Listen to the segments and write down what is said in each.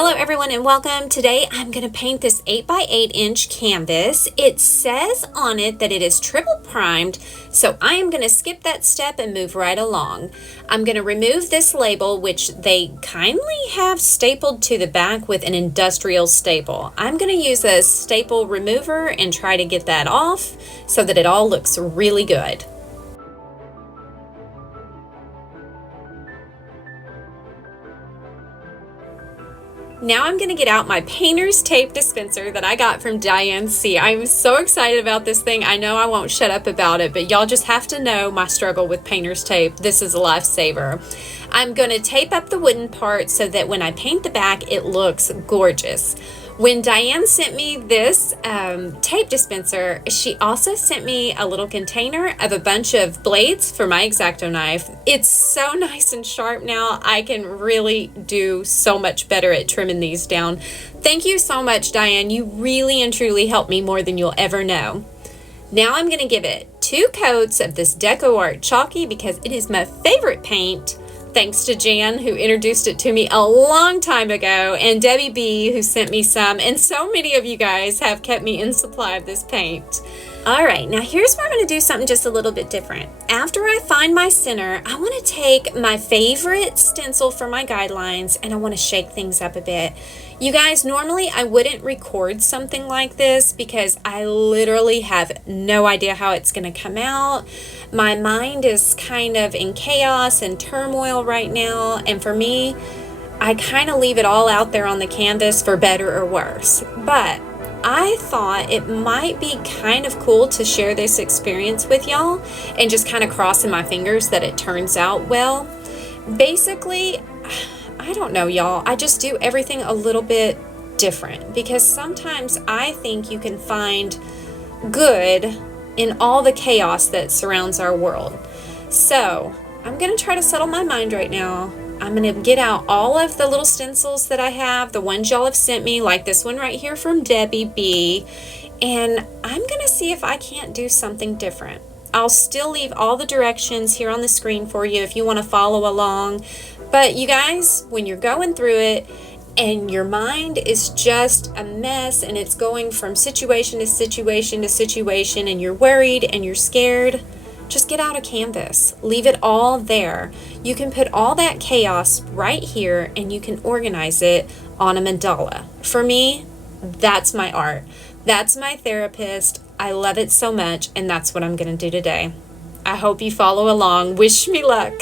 Hello everyone and welcome. Today I'm going to paint this 8x8 inch canvas. It says on it that it is triple primed, so I am going to skip that step and move right along. I'm going to remove this label, which they kindly have stapled to the back with an industrial staple. I'm going to use a staple remover and try to get that off so that it all looks really good. Now I'm going to get out my painter's tape dispenser that I got from Diane C. I'm so excited about this thing. I know I won't shut up about it, but y'all just have to know my struggle with painter's tape. This is a lifesaver. I'm going to tape up the wooden part so that when I paint the back, it looks gorgeous. When Diane sent me this tape dispenser, she also sent me a little container of a bunch of blades for my X-Acto knife. It's so nice and sharp now. I can really do so much better at trimming these down. Thank you so much, Diane. You really and truly helped me more than you'll ever know. Now I'm going to give it 2 coats of this Deco Art Chalky because it is my favorite paint. Thanks to Jan, who introduced it to me a long time ago, and Debbie B, who sent me some, and so many of you guys have kept me in supply of this paint. All right, now here's where I'm going to do something just a little bit different. After I find my center, I want to take my favorite stencil for my guidelines, and I want to shake things up a bit. You guys, normally I wouldn't record something like this because I literally have no idea how it's going to come out. My mind is kind of in chaos and turmoil right now, and for me, I kind of leave it all out there on the canvas for better or worse. But I thought it might be kind of cool to share this experience with y'all and just kind of crossing my fingers that it turns out well. Basically, I don't know, y'all. I just do everything a little bit different because sometimes I think you can find good in all the chaos that surrounds our world. So I'm going to try to settle my mind right now. I'm going to get out all of the little stencils that I have, the ones y'all have sent me, like this one right here from Debbie B. And I'm going to see if I can't do something different. I'll still leave all the directions here on the screen for you if you want to follow along. But you guys, when you're going through it and your mind is just a mess and it's going from situation to situation to situation and you're worried and you're scared, just get out a canvas. Leave it all there. You can put all that chaos right here and you can organize it on a mandala. For me, that's my art. That's my therapist. I love it so much, and that's what I'm going to do today. I hope you follow along. Wish me luck.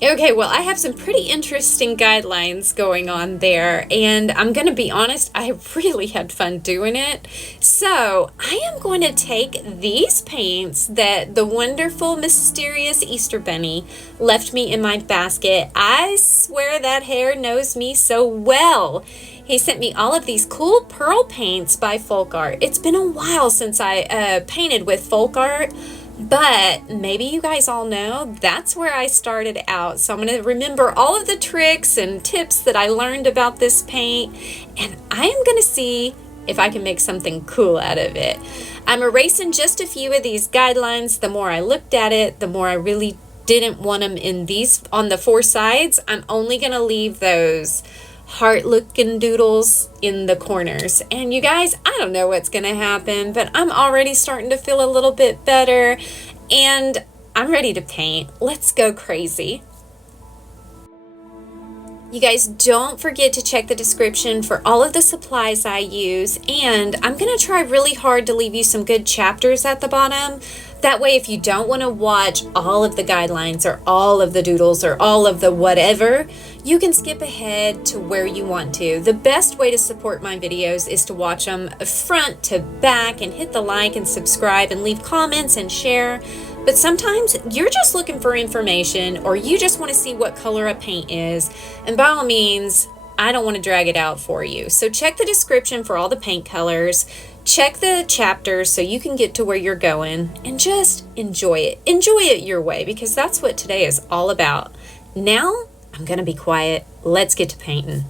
Okay, well, I have some pretty interesting guidelines going on there, and I'm going to be honest, I really had fun doing it. So, I am going to take these paints that the wonderful, mysterious Easter Bunny left me in my basket. I swear that hair knows me so well. He sent me all of these cool pearl paints by Folk Art. It's been a while since I painted with Folk Art. But maybe you guys all know that's where I started out. So I'm going to remember all of the tricks and tips that I learned about this paint, and I am going to see if I can make something cool out of it. I'm erasing just a few of these guidelines. The more I looked at it, the more I really didn't want them in these on the four sides. I'm only going to leave those heart looking doodles in the corners. And you guys, I don't know what's gonna happen, but I'm already starting to feel a little bit better and I'm ready to paint. Let's go crazy. You guys, don't forget to check the description for all of the supplies I use, and I'm going to try really hard to leave you some good chapters at the bottom. That way, if you don't want to watch all of the guidelines or all of the doodles or all of the whatever, you can skip ahead to where you want to. The best way to support my videos is to watch them front to back and hit the like and subscribe and leave comments and share. But sometimes you're just looking for information or you just want to see what color a paint is. And by all means, I don't want to drag it out for you. So check the description for all the paint colors. Check the chapters so you can get to where you're going and just enjoy it. Enjoy it your way because that's what today is all about. Now, I'm going to be quiet. Let's get to painting.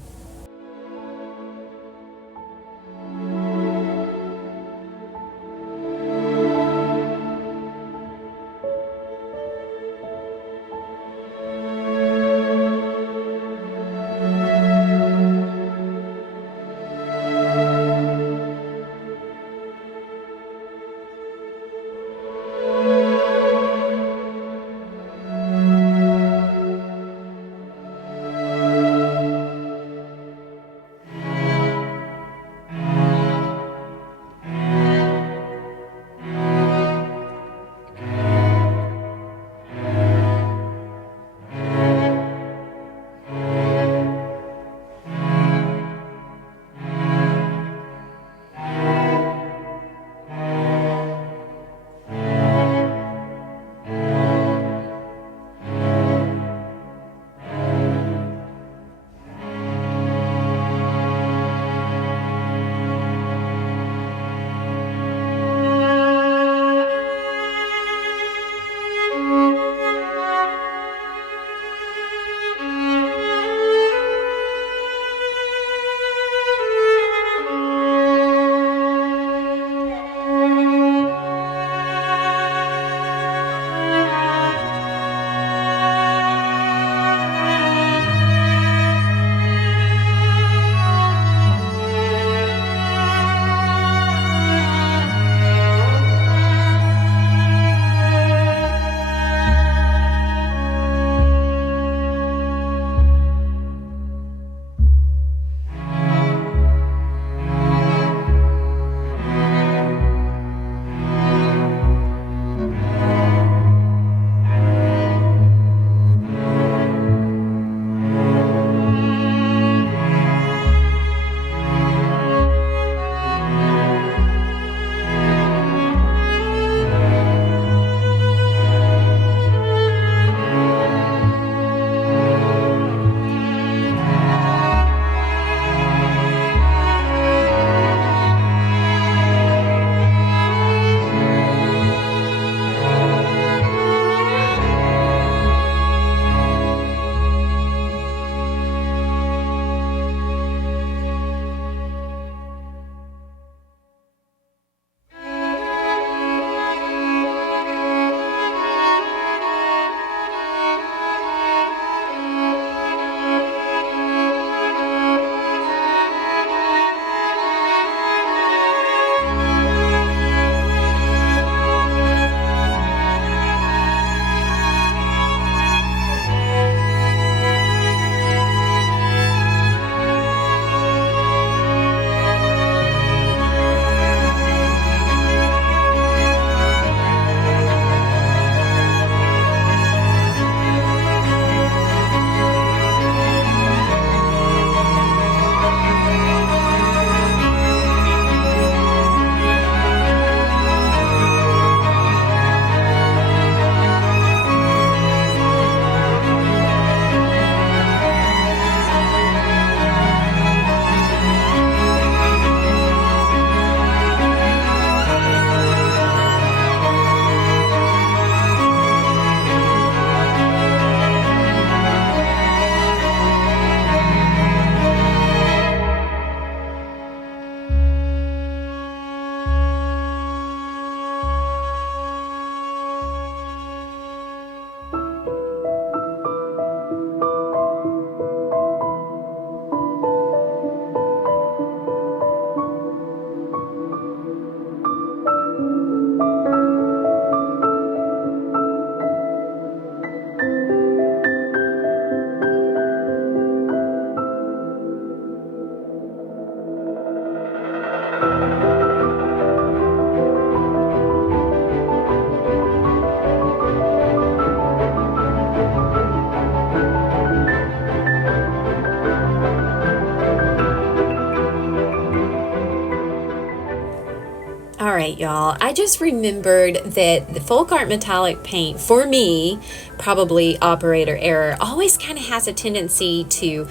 right, y'all. I just remembered that the Folk Art Metallic paint, for me, probably operator error, always kind of has a tendency to,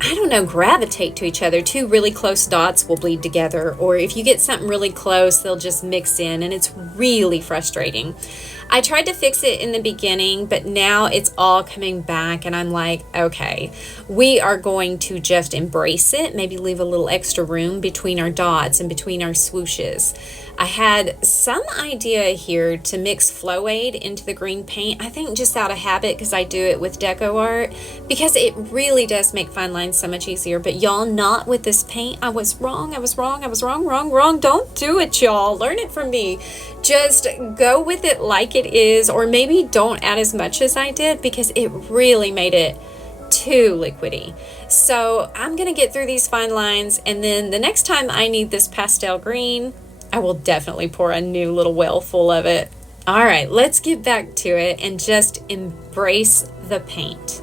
I don't know, gravitate to each other. Two really close dots will bleed together, or if you get something really close, they'll just mix in, and it's really frustrating. I tried to fix it in the beginning, but now it's all coming back, and I'm like, okay, we are going to just embrace it, maybe leave a little extra room between our dots and between our swooshes. I had some idea here to mix Flow Aid into the green paint, I think just out of habit because I do it with deco art, because it really does make fine lines so much easier. But y'all, not with this paint. I was wrong. Don't do it, y'all. Learn it from me. Just go with it like it is, or maybe don't add as much as I did because it really made it too liquidy. So I'm gonna get through these fine lines, and then the next time I need this pastel green, I will definitely pour a new little well full of it. All right, let's get back to it and just embrace the paint.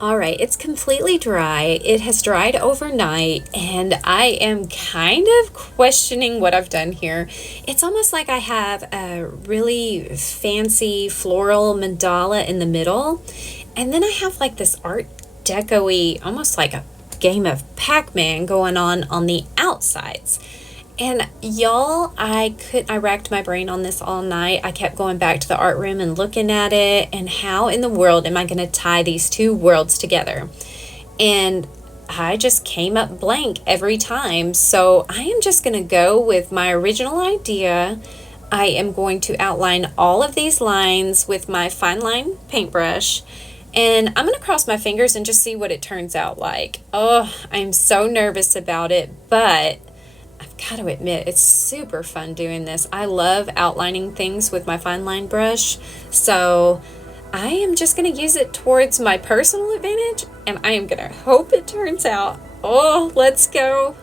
All right, it's completely dry. It has dried overnight, and I am kind of questioning what I've done here. It's almost like I have a really fancy floral mandala in the middle, and then I have like this art deco-y, almost like a game of Pac-Man going on the outsides. And y'all, I racked my brain on this all night. I kept going back to the art room and looking at it, and how in the world am I going to tie these two worlds together? And I just came up blank every time. So I am just going to go with my original idea. I am going to outline all of these lines with my fine line paintbrush. And I'm going to cross my fingers and just see what it turns out like. Oh, I'm so nervous about it, but I've got to admit, it's super fun doing this. I love outlining things with my fine line brush. So I am just going to use it towards my personal advantage, and I am going to hope it turns out. Oh, let's go.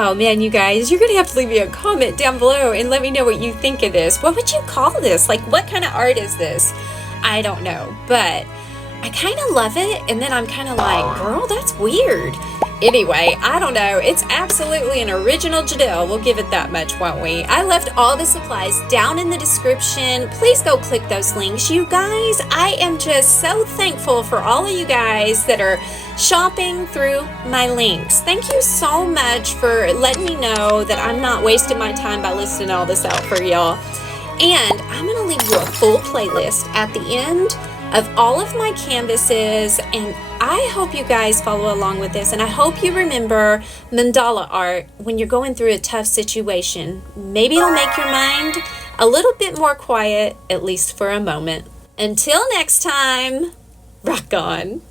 Oh man, you guys, you're gonna have to leave me a comment down below and let me know what you think of this. What would you call this? Like, what kind of art is this? I don't know, but I kind of love it, and then I'm kind of like, girl, that's weird. Anyway, I don't know. It's absolutely an original JaDeL. We'll give it that much, won't we? I left all the supplies down in the description. Please go click those links. You guys, I am just so thankful for all of you guys that are shopping through my links. Thank you so much for letting me know that I'm not wasting my time by listing all this out for y'all. And I'm going to leave you a full playlist at the end of all of my canvases, and I hope you guys follow along with this, and I hope you remember mandala art when you're going through a tough situation. Maybe it'll make your mind a little bit more quiet, at least for a moment. Until next time, rock on.